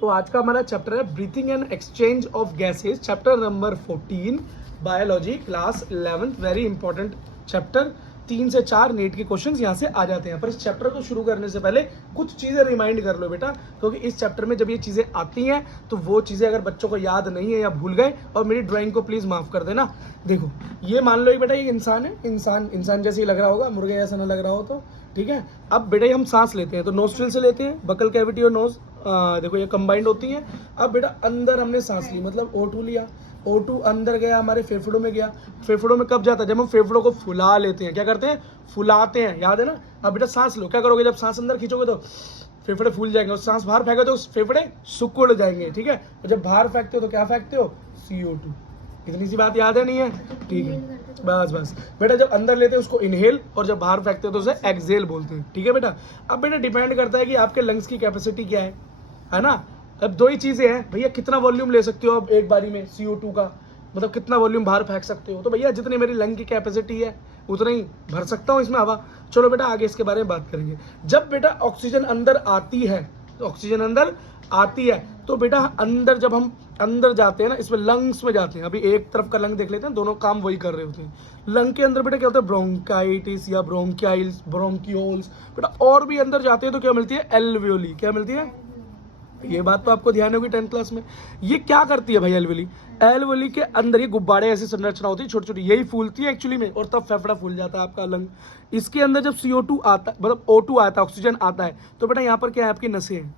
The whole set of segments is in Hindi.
तो आज का हमारा चैप्टर है breathing and exchange of gases, chapter number 14, biology, class 11th। Very important chapter. 3 से 4 नीट के क्वेश्चंस यहाँ से आ जाते हैं। पर इस चैप्टर को शुरू करने से पहले कुछ चीज़ें रिमाइंड कर लो बेटा, क्योंकि इस चैप्टर में जब ये चीज़ें आती हैं तो वो चीज़ें अगर बच्चों को याद नहीं है या भूल गए, और मेरी ड्राइंग को प्लीज़ माफ़ कर देना। देखो ये मान लो बेटा, ये इंसान है, इंसान जैसे ही लग रहा होगा, मुर्गे जैसा ना लग रहा हो तो ठीक है। अब बेटा हम सांस लेते हैं तो नोस्ट्रिल से लेते हैं, बकल कैविटी और नोज देखो ये कंबाइंड होती हैं। अब बेटा अंदर हमने सांस ली, मतलब O2 लिया, O2 अंदर गया, हमारे फेफड़ों में गया। फेफड़ों में कब जाता है? जब हम फेफड़ों को फुला लेते हैं। क्या करते हैं? फुलाते हैं, याद है ना। अब बेटा सांस लो, क्या करोगे? जब सांस अंदर खींचोगे तो फेफड़े फूल जाएंगे, और सांस बाहर फेंकोगे तो फेफड़े सिकुड़ जाएंगे, ठीक है। और जब बाहर फेंकते हो तो क्या फेंकते हो? CO2। इतनी सी बात याद है, नहीं है? ठीक है, बस बेटा जब अंदर लेते हैं उसको इनहेल, और जब बाहर फेंकते हो तो उसे एक्सहेल बोलते हैं, ठीक है बेटा। अब बेटा डिपेंड करता है कि आपके लंग्स की कैपेसिटी क्या है ना। अब दो ही चीजें हैं भैया, कितना वॉल्यूम ले सकते हो आप एक बारी में CO2 का, मतलब कितना वॉल्यूम बाहर फेंक सकते हो। तो भैया जितनी मेरी लंग की कैपेसिटी है उतना ही भर सकता हूँ इसमें हवा। चलो बेटा आगे इसके बारे में बात करेंगे। जब बेटा ऑक्सीजन अंदर आती है, तो ऑक्सीजन अंदर आती है तो बेटा अंदर, जब हम अंदर जाते हैं ना, इसमें लंग्स में जाते हैं। अभी एक तरफ का लंग देख लेते हैं, दोनों काम वही कर रहे होते हैं। लंग के अंदर बेटा क्या होता है? ब्रोंकाइटिस या ब्रोंकाइल्स, ब्रोंकियोल्स। बेटा और भी अंदर जाते हैं तो क्या मिलती है? एल्वियोली। क्या मिलती है? ये बात तो आपको ध्यान होगी 10th क्लास में। ये क्या करती है भाई? एल्वियोली, एल्वियोली के अंदर ये गुब्बारे ऐसी संरचना होती है छोटी छोटी, यही फूलती है एक्चुअली में, और तब फेफड़ा फूल जाता है आपका लंग। इसके अंदर जब CO2 आता है, मतलब O2 आता है, ऑक्सीजन आता है, तो बेटा यहाँ पर क्या है? आपकी नसें हैं,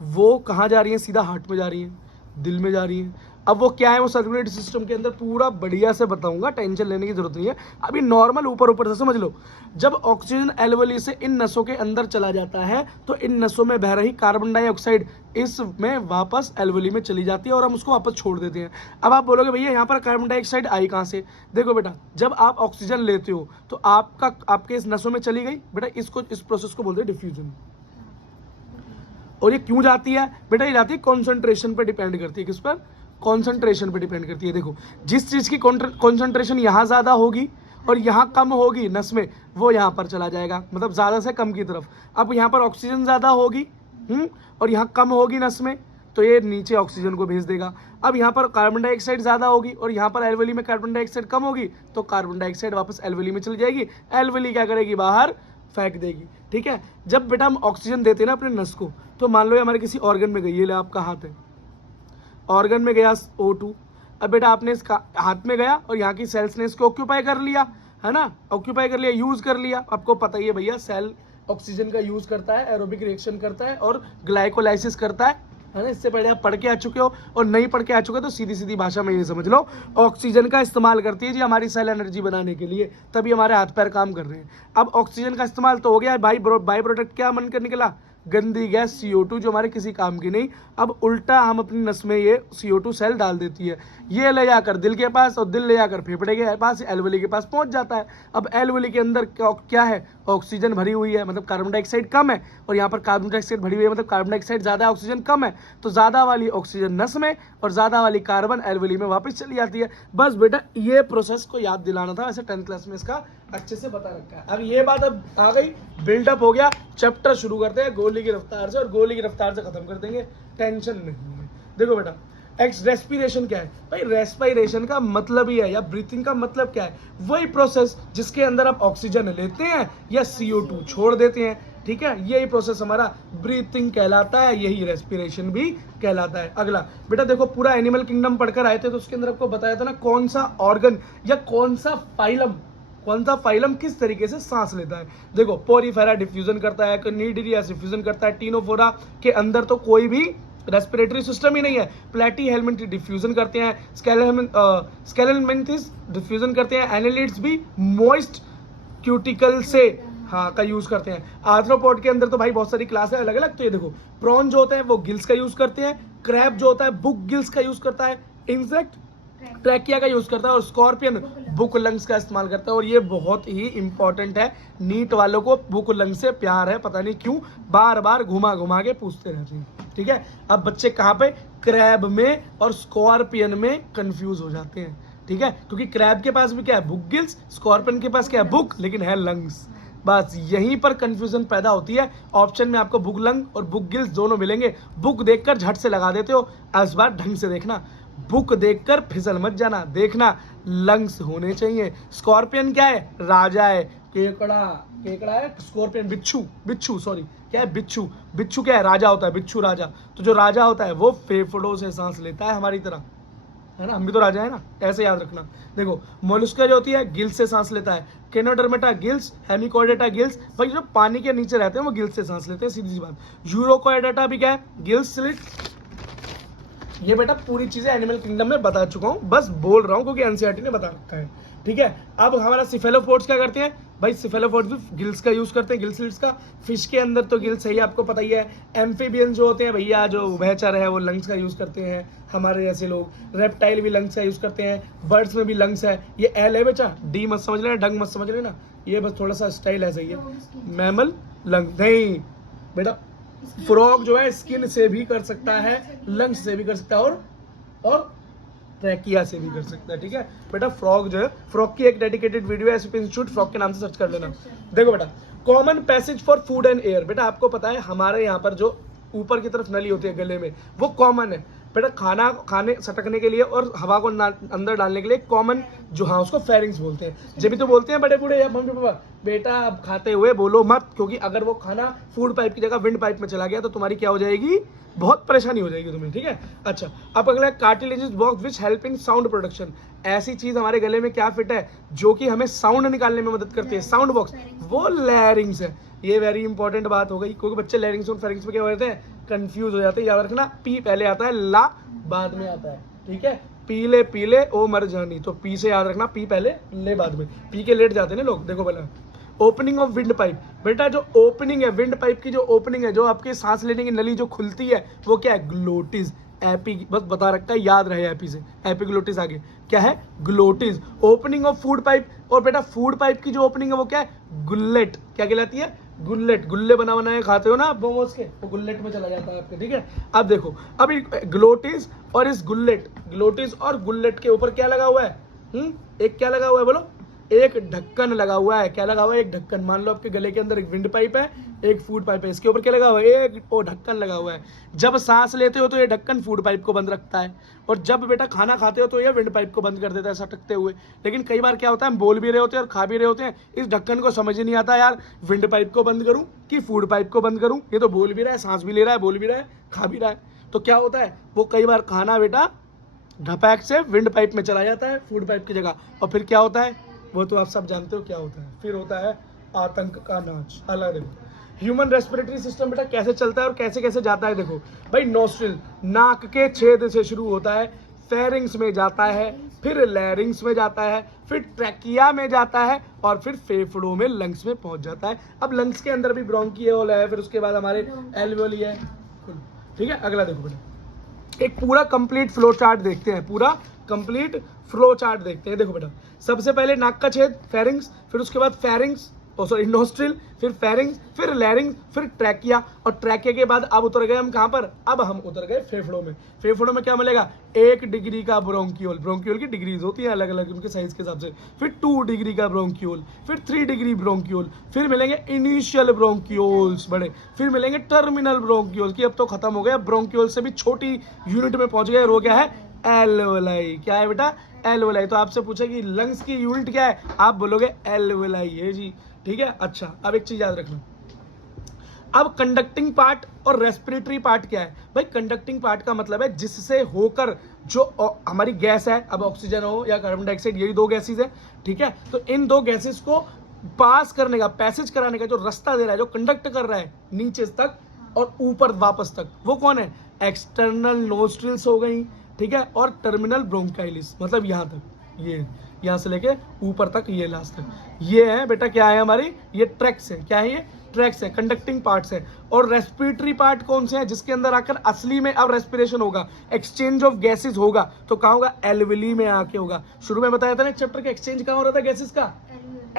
वो कहाँ जा रही हैं? सीधा हार्ट में जा रही हैं, दिल में जा रही हैं। अब वो क्या है? वो सर्कुलेटरी सिस्टम के अंदर पूरा बढ़िया से बताऊंगा, टेंशन लेने की जरूरत नहीं है। अभी नॉर्मल ऊपर से समझ लो। जब ऑक्सीजन एल्वियोली से इन नसों के अंदर चला जाता है तो इन नसों में बह रही कार्बन डाइऑक्साइड इसमें वापस एल्वियोली में चली जाती है, और हम उसको वापस छोड़ देते हैं। अब आप बोलोगे भैया यहाँ पर कार्बन डाइऑक्साइड आई कहाँ से? देखो बेटा, जब आप ऑक्सीजन लेते हो तो आपके इस नसों में चली गई बेटा, इस प्रोसेस को बोलते हैं डिफ्यूजन। और ये क्यों जाती है बेटा? ये जाती है कॉन्सेंट्रेशन पर डिपेंड करती है। किस पर? कॉन्सेंट्रेशन पे डिपेंड करती है। देखो जिस चीज की कॉन्सेंट्रेशन यहाँ ज्यादा होगी और यहाँ कम होगी नस में, वो यहाँ पर चला जाएगा, मतलब ज्यादा से कम की तरफ। अब यहाँ पर ऑक्सीजन ज्यादा होगी और यहाँ कम होगी नस में, तो ये नीचे ऑक्सीजन को भेज देगा। अब यहाँ पर कार्बन डाइऑक्साइड ज्यादा होगी और यहाँ पर एल्वियोली में कार्बन डाइऑक्साइड कम होगी, तो कार्बन डाइऑक्साइड वापस एल्वियोली में चली जाएगी। एल्वियोली क्या करेगी? बाहर फेंक देगी, ठीक है। जब बेटा हम ऑक्सीजन देते हैं ना अपने नस को, तो मान लो ये हमारे किसी ऑर्गन में गई, ये ले आपका हाथ है, ऑर्गन में गया O2। अब बेटा आपने इसका हाथ में गया और यहाँ की सेल्स ने इसको ऑक्यूपाई कर लिया, है ना, ऑक्यूपाई कर लिया, यूज कर लिया। आपको पता ही है भैया, सेल ऑक्सीजन का यूज करता है, एरोबिक रिएक्शन करता है और ग्लाइकोलाइसिस करता है ना। इससे पहले आप पढ़ के आ चुके हो, और नहीं पढ़ के आ चुके हो तो सीधी सीधी भाषा में ये समझ लो, ऑक्सीजन का इस्तेमाल करती है जी हमारी सेल एनर्जी बनाने के लिए, तभी हमारे हाथ पैर काम कर रहे हैं। अब ऑक्सीजन का इस्तेमाल तो हो गया भाई, बाई प्रोडक्ट क्या मन कर निकला? गंदी गैस CO2, जो हमारे किसी काम की नहीं। अब उल्टा हम अपनी नस में ये CO2 सेल डाल देती है, ये ले जाकर दिल के पास, और दिल ले जाकर फेफड़े के पास, एल्वियोली के पास पहुंच जाता है। अब एल्वियोली के अंदर क्या है? ऑक्सीजन भरी हुई है, मतलब कार्बन डाइऑक्साइड कम है, और यहाँ पर कार्बन डाइऑक्साइड भरी हुई है, मतलब कार्बन डाइऑक्साइड ज्यादा है, ऑक्सीजन कम है। तो ज्यादा वाली ऑक्सीजन नस में और ज्यादा वाली कार्बन एल्वियोली में वापस चली जाती है। बस बेटा ये प्रोसेस को याद दिलाना था, वैसे 10th क्लास में इसका अच्छे से बता रखा है। अब ये बात अब आ गई, बिल्डअप हो गया, चैप्टर शुरू करते हैं गोली की रफ्तार से, और गोली की रफ्तार से खत्म कर देंगे, टेंशन नहीं है। देखो बेटा रेस्पिरेशन क्या है भाई? रेस्पिरेशन का मतलब ही है, या ब्रीथिंग का मतलब क्या है? वही प्रोसेस जिसके अंदर आप ऑक्सीजन लेते हैं या CO2 छोड़ देते हैं, ठीक है। यही प्रोसेस हमारा ब्रीथिंग कहलाता है, यही रेस्पिरेशन भी कहलाता है। अगला बेटा देखो, पूरा एनिमल किंगडम पढ़कर आए थे तो उसके अंदर आपको बताया था ना कौन सा ऑर्गन या कौन सा फाइलम किस तरीके से सांस लेता है। देखो पोरीफेरा डिफ्यूजन करता है, कनिडिया डिफ्यूजन करता है, टीनोफोरा के अंदर तो कोई भी रेस्पिरेटरी सिस्टम ही नहीं है। प्लेटी हेलमिंथ डिफ्यूजन करते हैं, स्केलेनमेंथिस डिफ्यूजन करते हैं, एनालिड्स भी मॉइस्ट क्यूटिकल से का यूज करते हैं। आर्थ्रोपोड के अंदर तो भाई बहुत सारी क्लास है अलग अलग। तो ये देखो प्रॉन जो होते हैं वो गिल्स का यूज करते हैं, क्रैब जो होता है बुक गिल्स का यूज करता है, इंसेक्ट ट्रैकिया का यूज करता है, और स्कॉर्पियन बुक लंग्स का इस्तेमाल करता है। और ये बहुत ही इंपॉर्टेंट है, नीट वालों को बुक लंग से प्यार है, पता नहीं क्यों बार बार घुमा के पूछते रहते हैं, ठीक है। अब बच्चे कहाँ पे? क्रैब में और स्कॉर्पियन में कंफ्यूज हो जाते हैं, ठीक है, क्योंकि क्रैब के पास भी क्या है? बुक गिल्स, स्कॉर्पियन के पास क्या है? बुक, लेकिन है लंग्स, बस यहीं पर कंफ्यूजन पैदा होती है। ऑप्शन में आपको बुक लंग और बुक गिल्स दोनों मिलेंगे। बुक देखकर झट से लगा देते हो, इस बार ढंग से देखना। बुक देखकर फिसल मत जाना, देखना लंग्स होने चाहिए। स्कॉर्पियन क्या है? राजा है। केकड़ा, केकड़ा है स्कॉर्पियन। बिच्छू, बिच्छू सॉरी क्या है? बिच्छू। बिच्छू क्या है? राजा होता है, बिच्छू राजा। तो जो राजा होता है वो फेफड़ों से सांस लेता है हमारी तरह, है ना, हम भी तो राजा है ना, ऐसे याद रखना। देखो मोलस्का जो होती है गिल्स से सांस लेता है। केनोडर्मेटा गिल्स, हेमिकोइडेटा गिल्स, भाई जो पानी के नीचे रहते हैं वो गिल्स से सांस लेते हैं, सीधी सी बात। यूरोकोइडेटा भी क्या है? Gills slit. ये बेटा पूरी चीजें एनिमल किंगडम में बता चुका हूँ, बस बोल रहा हूँ क्योंकि एनसीईआरटी ने बता रखा है, ठीक है। अब हमारा सिफेलोपोड्स क्या करते हैं भाई? सिफेलोपोड्स भी गिल्स का यूज करते हैं, गिल्स स्लिट्स का। फिश के अंदर तो गिल्स है ही, आपको पता ही है। एम्फीबियन जो होते हैं भैया, जो उभयचर है, वो लंग्स का यूज करते हैं हमारे जैसे लोग। रेप्टाइल भी लंग्स का यूज करते हैं, बर्ड्स में भी लंग्स है। ये एल है बेटा, डी मत समझ लेना, डंग मत समझ लेना, ये बस थोड़ा सा स्टाइल ऐसा ही है। मैमल लंग नहीं बेटा, फ्रॉग जो है स्किन से भी कर सकता है, लंग्स से भी कर सकता है, और ट्रैकिया से भी कर सकता है, ठीक है बेटा। फ्रॉग जो है, फ्रॉग की एक डेडिकेटेड वीडियो है एसपी इंस्टीट्यूट, फ्रॉग के नाम से सर्च कर लेना। देखो बेटा, common passage for food and air. बेटा आपको पता है हमारे यहाँ पर जो ऊपर की तरफ नली होती है गले में, वो कॉमन है बेटा। खाने सटकने के लिए और हवा को अंदर डालने के लिए कॉमन जो, हाँ उसको फेरिंग्स बोलते हैं। जब भी तो बोलते हैं बड़े बूढ़े या मम्मी पापा, बेटा अब खाते हुए बोलो मत, क्योंकि अगर वो खाना फूड पाइप की जगह विंड पाइप में चला गया तो तुम्हारी क्या हो जाएगी? बहुत परेशानी हो जाएगी तुम्हें, ठीक है। अच्छा अब अगला cartilaginous box which help in sound production. ऐसी चीज हमारे गले में क्या फिट है जो कि हमें साउंड निकालने में मदद करती है? साउंड बॉक्स, वो लैरिंग्स है। ये वेरी इंपॉर्टेंट बात हो गई, क्योंकि बच्चे लैरिंग्स और फेरिंग्स में क्या हो जाते हैं? कंफ्यूज हो जाते हैं। याद रखना, पी पहले आता है, ला बाद में आता है, ठीक है। पीले पीले ओ मर जानी, तो पी से याद रखना, पी पहले ले बाद में, पी के लेट जाते हैं ना लोग। देखो पहले ओपनिंग ऑफ विंड पाइप। बेटा जो ओपनिंग है विंड पाइप की, जो ओपनिंग है, जो आपके सांस लेने की नली जो खुलती है, वो क्या है? ग्लोटिस। एपी बस बता रखा है, याद रहे एपी से, एपिग्लोटिस आगे क्या है? Glottis. Opening of food pipe. और बेटा फूड पाइप की जो ओपनिंग है वो क्या है? गुल्लेट। क्या कहलाती है? गुल्लेट। गुल्ले बना बनाए खाते हो ना आप मोमोज के, वो गुल्लेट में चला जाता है आपके, ठीक है। अब देखो, अब ग्लोटिस और इस गुल्लेट, ग्लोटिस और गुल्लेट के ऊपर क्या लगा हुआ है? एक क्या लगा हुआ है बोलो? एक ढक्कन लगा हुआ है। क्या लगा हुआ है? एक ढक्कन। मान लो आपके गले के अंदर एक विंड पाइप है, एक फूड पाइप है, इसके ऊपर क्या लगा हुआ है? एक वो ढक्कन लगा हुआ है। जब सांस लेते हो तो ये ढक्कन फूड पाइप को बंद रखता है, और जब बेटा खाना खाते हो तो ये विंड पाइप को बंद कर देता है सटकते हुए। लेकिन कई बार क्या होता है, हम बोल भी रहे होते हैं और खा भी रहे होते हैं, इस ढक्कन को समझ ही नहीं आता यार, विंड पाइप को बंद करूं कि फूड पाइप को बंद करूं। ये तो बोल भी रहा है, सांस भी ले रहा है, बोल भी रहा है, खा भी रहा है, तो क्या होता है? वो कई बार खाना बेटा ढपैक से विंड पाइप में चला जाता है फूड पाइप की जगह, और फिर क्या होता है? वो तो आप सब जानते हो क्या होता है। फिर होता है आतंक का नाच। अलग देखो, ह्यूमन रेस्पिरेटरी सिस्टम बेटा कैसे चलता है और कैसे कैसे जाता है। देखो भाई, नोस्ट्रिल नाक के छेद से शुरू होता है, फेरिंग्स में जाता है, फिर लैरिंग्स में जाता है, फिर ट्रैकिया में जाता है, और फिर फेफड़ों में लंग्स में पहुंच जाता है। अब लंग्स के अंदर भी ब्रोंकियोल है, फिर उसके बाद हमारे एल्वियोली है, ठीक है। अगला देखो बेटा, एक पूरा कंप्लीट फ्लो चार्ट देखते हैं, पूरा कंप्लीट फ्लो चार्ट देखते हैं। देखो बेटा, सबसे पहले नाक का छेद फेरिंग्स, फिर उसके बाद फेरिंग्स नोस्ट्रिल, फिर फेरिंग्स, फिर लैरिंग्स, फिर ट्रैकिया, और ट्रैकिया के बाद अब उतर गए हम कहाँ पर? अब हम उतर गए फेफड़ों में। फेफड़ों में क्या मिलेगा? 1 डिग्री का ब्रोंकियोल। ब्रोंकियोल की डिग्रीज होती हैं अलग अलग उनके साइज के हिसाब से। फिर 2 डिग्री का ब्रोंकियोल, फिर 3 डिग्री ब्रोंकियोल, फिर मिलेंगे इनिशियल ब्रोंकियोल्स बड़े, फिर मिलेंगे टर्मिनल ब्रोंकियोल्स, की अब तो खत्म हो गया, ब्रोंकियोल से भी छोटी यूनिट में पहुंच गए, वो क्या है? एल्वेलाई। क्या है बेटा? एल्वेलाई। तो आपसे पूछेगी लंग्स की यूनिट क्या है, आप बोलोगे एल्वेलाई है जी, ठीक है। अच्छा अब एक चीज याद रखना, अब कंडक्टिंग पार्ट और रेस्पिरेटरी पार्ट क्या है भाई? कंडक्टिंग पार्ट का मतलब है जिससे होकर जो हमारी गैस है, अब ऑक्सीजन हो या कार्बन डाइऑक्साइड, यही 2 गैसेज है, ठीक है। तो इन 2 गैसेज को पास करने का, पैसेज कराने का जो रास्ता दे रहा है, जो कंडक्ट कर रहा है नीचे तक और ऊपर वापस तक, वो कौन है? एक्सटर्नल नोस्ट्रिल्स हो गई, ठीक है, और टर्मिनल ब्रोंकाइलिस, मतलब यहाँ तक, ये यहाँ से लेके ऊपर तक, ये लास्ट तक, ये है बेटा क्या है हमारी? ये ट्रैक्स है। क्या है? ये ट्रैक्स है, कंडक्टिंग पार्ट्स है। और रेस्पिरेटरी पार्ट कौन से है? जिसके अंदर आकर असली में अब रेस्पिरेशन होगा, एक्सचेंज ऑफ गैसेस होगा, तो कहाँ होगा? एल्विली में आके होगा। शुरू में बताया था ना चैप्टर के, एक्सचेंज कहाँ हो रहा था गैसेस का?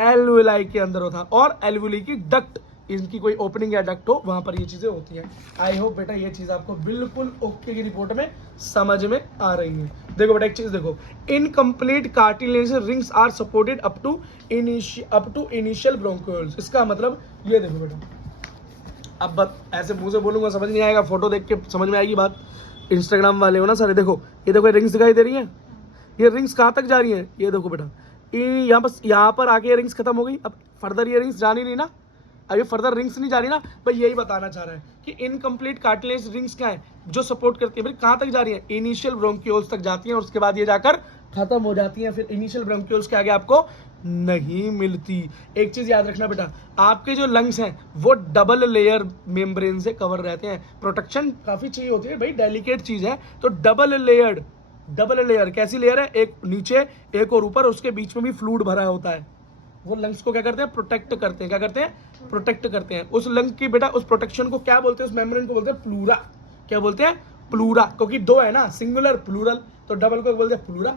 एल्विलाई के अंदर होता, और एल्विली की डक्ट इनकी कोई ओपनिंग या डक्ट हो, वहां पर ये चीजें होती हैं। आई होप बेटा ये चीज आपको बिल्कुल ओके की रिपोर्ट में समझ में आ रही है। देखो बेटा एक चीज देखो, incomplete cartilaginous rings are supported up to initial bronchioles. इसका मतलब ये देखो बेटा, अब ऐसे मुंह से बोलूंगा समझ नहीं आएगा, फोटो देख के समझ में आएगी बात। इंस्टाग्राम वाले हो ना सारे, देखो ये देखो रिंग्स दिखाई दे रही है, ये रिंग्स कहाँ तक जा रही है, ये देखो बेटा यहाँ पर आके ये रिंग्स खत्म हो गई, अब फर्दर ये रिंग्स जानी नहीं ना, अभी फर्दर रिंग्स नहीं जा रही ना। भाई यही बताना चाह रहा है कि इनकम्प्लीट कार्टिलेज रिंग्स क्या है जो सपोर्ट करती है, भाई कहाँ तक जा रही है, इनिशियल ब्रोंक्यूल्स तक जाती है और उसके बाद ये जाकर खत्म हो जाती है, फिर इनिशियल ब्रोंक्यूल्स के आगे आपको नहीं मिलती। एक चीज याद रखना बेटा, आपके जो लंग्स हैं वो डबल लेयर मेम्ब्रेन से कवर रहते हैं, प्रोटेक्शन काफी चाहिए होती है भाई, डेलिकेट चीज है। तो डबल लेयर कैसी लेयर है, एक नीचे एक और ऊपर, उसके बीच में भी फ्लूइड भरा होता है। वो लंग्स को क्या करते हैं, प्रोटेक्ट करते हैं। क्या करते हैं, प्रोटेक्ट करते हैं। उस लंग की बेटा उस प्रोटेक्शन को क्या बोलते हैं, उस मेम्ब्रेन को बोलते हैं प्लूरा। क्या बोलते हैं, प्लूरा, क्योंकि दो है ना, सिंगुलर प्लूरल, तो डबल को बोलते हैं प्लूरा।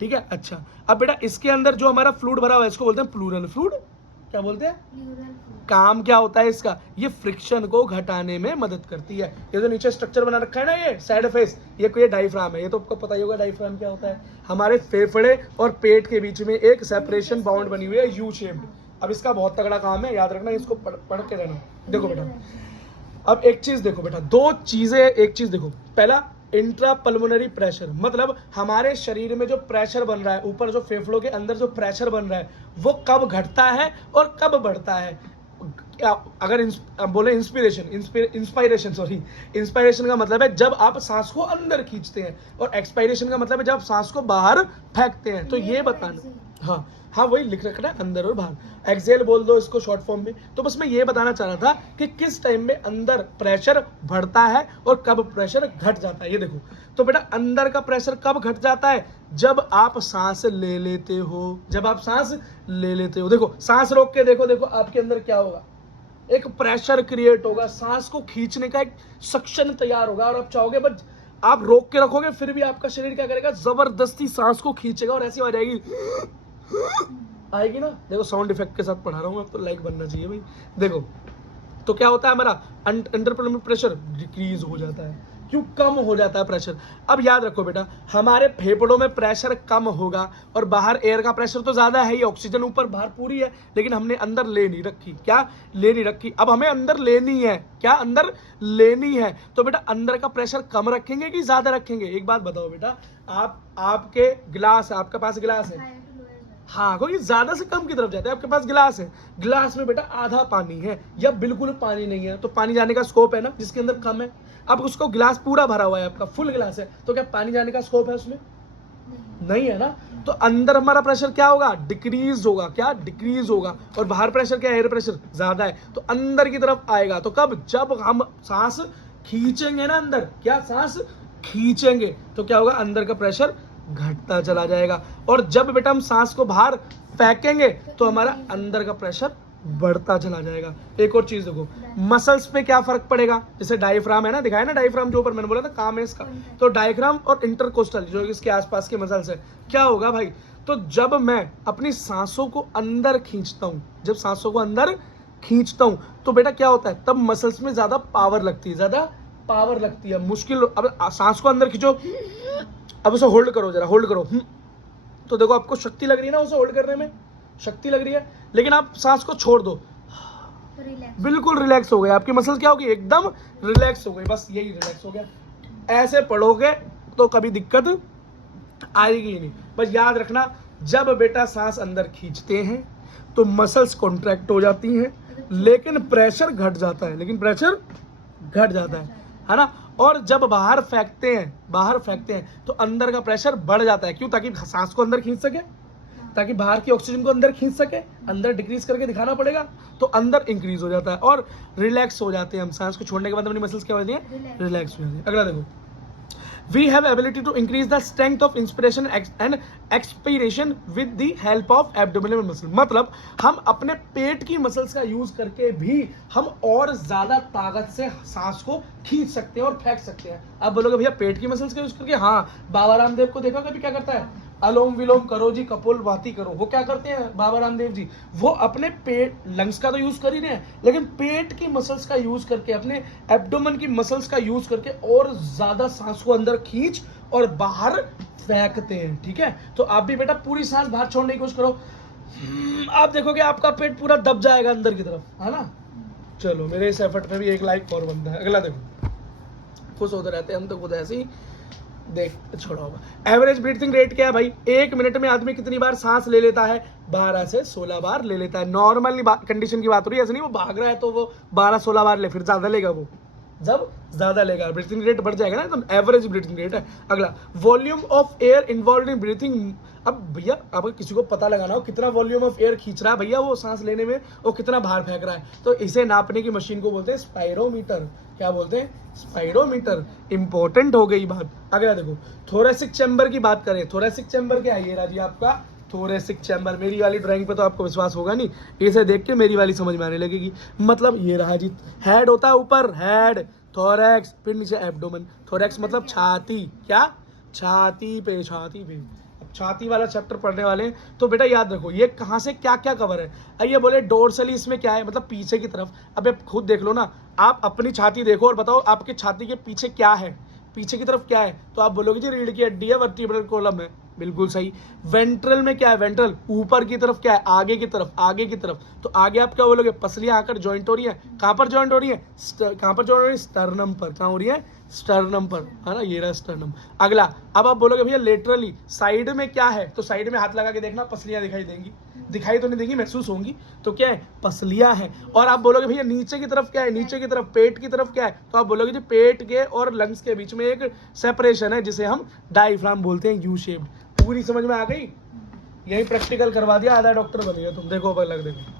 ठीक है, अच्छा अब बेटा इसके अंदर जो हमारा फ्लूइड भरा हुआ है इसको बोलते हैं प्लूरल फ्लूइड। क्या बोलते हैं, काम क्या होता है इसका, ये फ्रिक्शन को घटाने में मदद करती है। ये जो नीचे स्ट्रक्चर बना रखा है ना, ये साइड फेस, ये कोई डायफ्राम है, ये तो आपको पता ही होगा डायफ्राम क्या होता है। हमारे फेफड़े और पेट के बीच में एक सेपरेशन बाउंड बनी हुई है यू शेप्ड। अब इसका बहुत तगड़ा काम है, याद रखना, इसको पढ़ के रहना। देखो बेटा अब एक चीज देखो बेटा, दो चीजें, एक चीज देखो, पहला इंट्रा पल्मोनरी प्रेशर, मतलब हमारे शरीर में जो प्रेशर बन रहा है, ऊपर जो फेफड़ों के अंदर जो प्रेशर बन रहा है वो कब घटता है और कब बढ़ता है। अगर बोले इंस्पायरेशन का मतलब है जब आप सांस को अंदर खींचते हैं, और एक्सपायरेशन का मतलब है जब आप सांस को बाहर फेंकते हैं। तो ये बताना, हाँ वही लिख रखना है, अंदर और बाहर। एक्सेल बोल दो इसको शॉर्ट फॉर्म में। तो बस मैं ये बताना चाह रहा था कि किस टाइम में अंदर प्रेशर बढ़ता है और कब प्रेशर घट जाता है। ये देखो, तो बेटा अंदर का प्रेशर कब घट जाता है, जब आप सांस ले लेते हो, जब आप सांस ले लेते हो। देखो सांस रोक के देखो, देखो आपके अंदर क्या होगा, एक प्रेशर क्रिएट होगा, सांस को खींचने का एक सक्शन तैयार होगा, और आप चाहोगे बट आप रोक के रखोगे फिर भी आपका शरीर क्या करेगा, जबरदस्ती सांस को खींचेगा और ऐसी आ जाएगी, आएगी ना। देखो साउंड इफेक्ट के साथ पढ़ा रहा हूं, अब तो लाइक बनना चाहिए भाई। देखो तो क्या होता है, हमारा अंडर पल्मोनरी प्रेशर डिक्रीज हो जाता है, क्यों, कम हो जाता है प्रेशर। अब याद रखो बेटा, हमारे फेफड़ों में प्रेशर कम होगा और बाहर एयर का प्रेशर तो ज्यादा है ही, ऑक्सीजन ऊपर बाहर पूरी है, लेकिन हमने अंदर ले नहीं रखी। क्या ले नहीं रखी, अब हमें अंदर लेनी है, क्या अंदर लेनी है। तो बेटा अंदर का प्रेशर कम रखेंगे कि ज्यादा रखेंगे, एक बात बताओ बेटा, आपके गिलास, आपके पास गिलास है, हाँ कोई ज्यादा से कम की तरफ जाता है। आपके पास गिलास है, गिलास में बेटा आधा पानी है या बिल्कुल पानी नहीं है, तो पानी जाने का स्कोप है ना, जिसके अंदर कम है। अब उसको गिलास पूरा भरा हुआ है, आपका फुल गिलास है, तो क्या पानी जाने का स्कोप है उसमें, नहीं है ना। तो अंदर हमारा प्रेशर क्या होगा, डिक्रीज होगा, क्या डिक्रीज होगा, और बाहर प्रेशर क्या है, एयर प्रेशर ज्यादा है, तो अंदर की तरफ आएगा। तो कब, जब हम सांस खींचेंगे ना अंदर, क्या सांस खींचेंगे, तो क्या होगा, अंदर का प्रेशर घटता चला जाएगा, और जब बेटा हम सांस को बाहर फेंकेंगे तो हमारा अंदर का प्रेशर बढ़ता चला जाएगा। एक और चीज देखो, मसल्स पे क्या फर्क पड़ेगा, जैसे डायफ्राम है ना, दिखाया ना डायफ्राम जो ऊपर मैंने बोला था, काम है इसका। तो डायफ्राम और इंटरकोस्टल जो इसके आसपास के मसल्स है, क्या होगा भाई, तो जब मैं अपनी सांसों को अंदर खींचता हूं, जब सांसों को अंदर खींचता हूं तो बेटा क्या होता है, तब मसल्स में ज्यादा पावर लगती है, ज्यादा पावर लगती है। मुश्किल, अब सांस को अंदर खींचो, अब उसे होल्ड करो, जरा होल्ड करो, तो देखो आपको शक्ति लग रही है ना, उसे होल्ड करने में शक्ति लग रही है, लेकिन आप सांस को छोड़ दो, बिल्कुल रिलैक्स हो गए, आपकी मसल क्या होगी, एकदम रिलैक्स हो गई, बस यही रिलैक्स हो गया। ऐसे पढ़ोगे तो कभी दिक्कत आएगी ही नहीं। बस याद रखना, जब बेटा सांस अंदर खींचते हैं तो मसल्स कॉन्ट्रैक्ट हो जाती हैं, लेकिन प्रेशर घट जाता है, लेकिन प्रेशर घट जाता है ना। और जब बाहर फेंकते हैं तो अंदर का प्रेशर बढ़ जाता है, क्यों, ताकि सांस को अंदर खींच सके, ताकि बाहर की ऑक्सीजन को अंदर खींच सके, अंदर डिक्रीज करके दिखाना पड़ेगा, तो अंदर इंक्रीज हो जाता है और रिलैक्स हो जाते हैं हम। सांस को छोड़ने के बाद अपनी मसल्स क्या हो जाती है, रिलैक्स हो जाती है। अगला देखो, we have ability to increase the strength of inspiration and expiration with the help of abdominal muscle। मतलब हम अपने पेट की मसल्स का यूज करके भी हम और ज्यादा ताकत से सांस को खींच सकते हैं और फेंक सकते हैं। अब बोलोगे भैया पेट की मसल्स का यूज करके, हाँ बाबा रामदेव को देखा कभी क्या करता है, अलोम विलोम करो जी, कपालभाति करो। वो क्या करते हैं बाबा रामदेव जी, वो अपने पेट, लंग्स का तो यूज कर ही रहे हैं, लेकिन पेट की मसल्स का यूज करके, अपने एब्डोमेन की मसल्स का यूज करके और ज्यादा सांस को अंदर खींच और बाहर फेंकते हैं। ठीक है, तो आप भी बेटा पूरी सांस बाहर छोड़ने की कोशिश करो। आप देखोगे आपका पेट पूरा दब जाएगा अंदर की तरफ, है ना। चलो, मेरे इस एफर्ट पे भी एक लाइक और बनता है। अगला देखो, खुश होते रहते हैं हम तो खुद ऐसे ही, देख छोड़ा होगा। एवरेज ब्रीथिंग रेट क्या है भाई, 1 मिनट में आदमी कितनी बार सांस ले लेता है, 12 से 16 बार ले लेता है। नॉर्मल कंडीशन की बात हो रही है, ऐसे नहीं वो भाग रहा है तो वो 12-16 बार ले, फिर ज्यादा लेगा वो, जब ज्यादा लेगा ब्रीथिंग रेट बढ़ जाएगा ना, तो एवरेज ब्रीथिंग रेट है। अगला, volume of air involve in breathing. अब भैया अगर किसी को पता लगाना हो कितना वॉल्यूम ऑफ एयर खींच रहा है भैया वो सांस लेने में, और कितना बाहर फेंक रहा है, तो इसे नापने की मशीन को बोलते हैं स्पाइरोमीटर। क्या बोलते हैं, स्पाइरोमीटर। इंपॉर्टेंट हो गई बात। अगला देखो, थोरेसिक चैम्बर की बात करें। थोरेसिक चैम्बर क्या है, ये राजी आपका थोरेसिक चैम्बर। मेरी वाली ड्राइंग पे तो आपको विश्वास होगा नहीं, इसे देख के मेरी वाली समझ में आने लगेगी। मतलब ये रहा जी, हेड होता है ऊपर, हेड, थोरैक्स, फिर नीचे एब्डोमेन। थोरैक्स मतलब छाती, क्या, छाती पे, छाती पे। अब छाती वाला चैप्टर पढ़ने वाले हैं, तो बेटा याद रखो ये कहाँ से क्या क्या कवर है। आइए बोले डोर्सली, इसमें क्या है, मतलब पीछे की तरफ। अब आप खुद देख लो ना, आप अपनी छाती देखो और बताओ आपकी छाती के पीछे क्या है, पीछे की तरफ क्या है, तो आप बोलोगे जी रीढ़ की हड्डी है, वर्टिब्रल कॉलम है। बिल्कुल सही। वेंट्रल में क्या है, वेंट्रल ऊपर की तरफ क्या है, आगे की तरफ, आगे की तरफ। तो आगे आप क्या बोलोगे, पसलियां आकर ज्वाइंट हो रही है, कहां पर ज्वाइंट हो रही है, कहां पर ज्वाइंट हो रही है, स्टर्नम पर। कहां हो रही है, स्टर्नम पर, है ना, ये रहा स्टर्नम। अगला, अब आप बोलोगे भैया लेटरली साइड में क्या है, तो साइड में हाथ लगा के देखना, पसलियां दिखाई देंगी, दिखाई तो नहीं देंगी, महसूस होंगी, तो क्या है, पसलियां है। और आप बोलोगे भैया नीचे की तरफ क्या है, नीचे की तरफ पेट की तरफ क्या है, तो आप बोलोगे जी पेट के और लंग्स के बीच में एक सेपरेशन है जिसे हम डायफ्राम बोलते हैं, यू शेप्ड। पूरी समझ में आ गई, यही प्रैक्टिकल करवा दिया, आधा डॉक्टर बन गया तुम। देखो अब अलग देखो,